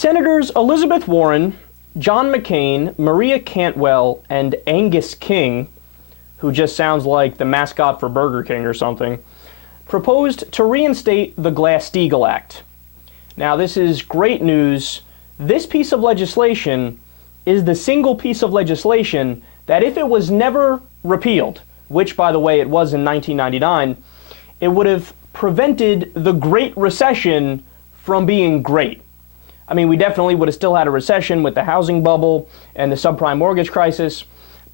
Senators Elizabeth Warren, John McCain, Maria Cantwell, and Angus King, who just sounds like the mascot for Burger King or something, proposed to reinstate the Glass-Steagall Act. Now, this is great news. This piece of legislation is the single piece of legislation that if it was never repealed, which, by the way, it was in 1999, it would have prevented the Great Recession from being great. I mean, we definitely would have still had a recession with the housing bubble and the subprime mortgage crisis,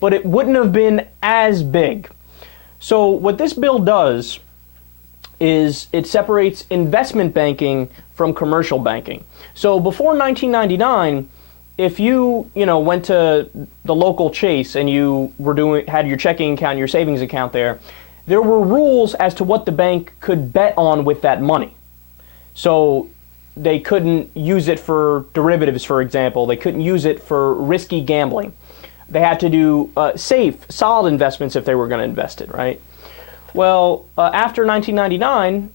but it wouldn't have been as big. So what this bill does is it separates investment banking from commercial banking. So before 1999, if you went to the local Chase and you had your checking account and your savings account there were rules as to what the bank could bet on with that money. So they couldn't use it for derivatives, for example. They couldn't use it for risky gambling. They had to do safe, solid investments if they were going to invest it, right? Well, after 1999,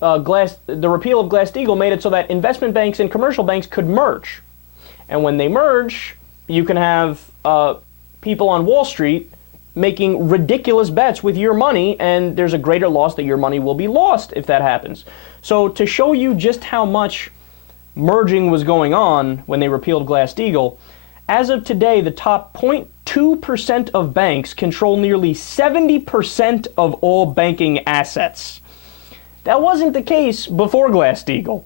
the repeal of Glass-Steagall made it so that investment banks and commercial banks could merge. And when they merge, you can have people on Wall Street making ridiculous bets with your money, and there's a greater loss that your money will be lost if that happens. So to show you just how much merging was going on when they repealed Glass-Steagall, as of today, the top 0.2% of banks control nearly 70% of all banking assets. That wasn't the case before Glass-Steagall.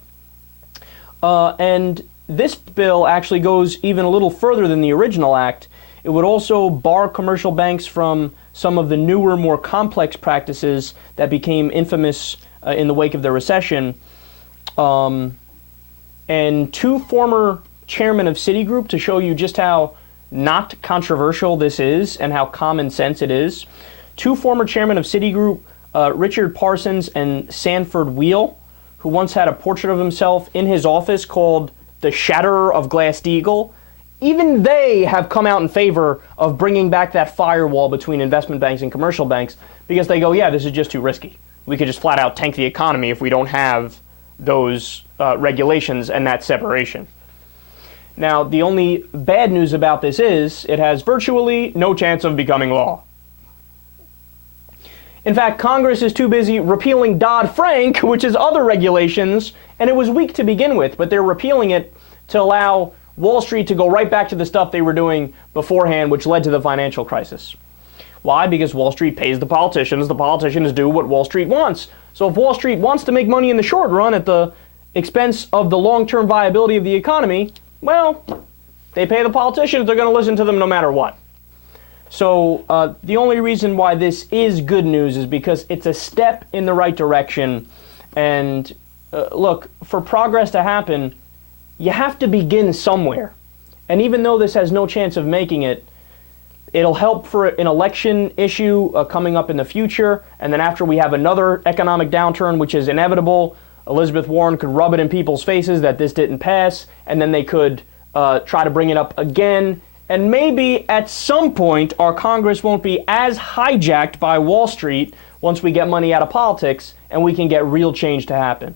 And this bill actually goes even a little further than the original act. It would also bar commercial banks from some of the newer, more complex practices that became infamous in the wake of the recession. And two former chairmen of Citigroup, to show you just how not controversial this is and how common sense it is. Two former chairmen of Citigroup, Richard Parsons and Sanford Wheel, who once had a portrait of himself in his office called the Shatterer of Glass-Steagall. Even they have come out in favor of bringing back that firewall between investment banks and commercial banks because they go, yeah, this is just too risky. We could just flat out tank the economy if we don't have those regulations and that separation. Now, the only bad news about this is it has virtually no chance of becoming law. In fact, Congress is too busy repealing Dodd-Frank, which is other regulations, and it was weak to begin with, but they're repealing it to allow Wall Street to go right back to the stuff they were doing beforehand, which led to the financial crisis. Why? Because Wall Street pays the politicians do what Wall Street wants. So if Wall Street wants to make money in the short run at the expense of the long-term viability of the economy, well, they pay the politicians, they're going to listen to them no matter what. So the only reason why this is good news is because it's a step in the right direction. And look, for progress to happen, you have to begin somewhere. And even though this has no chance of making it, it'll help for an election issue coming up in the future. And then after we have another economic downturn, which is inevitable, Elizabeth Warren could rub it in people's faces that this didn't pass, and then they could try to bring it up again. And maybe at some point our Congress won't be as hijacked by Wall Street once we get money out of politics and we can get real change to happen.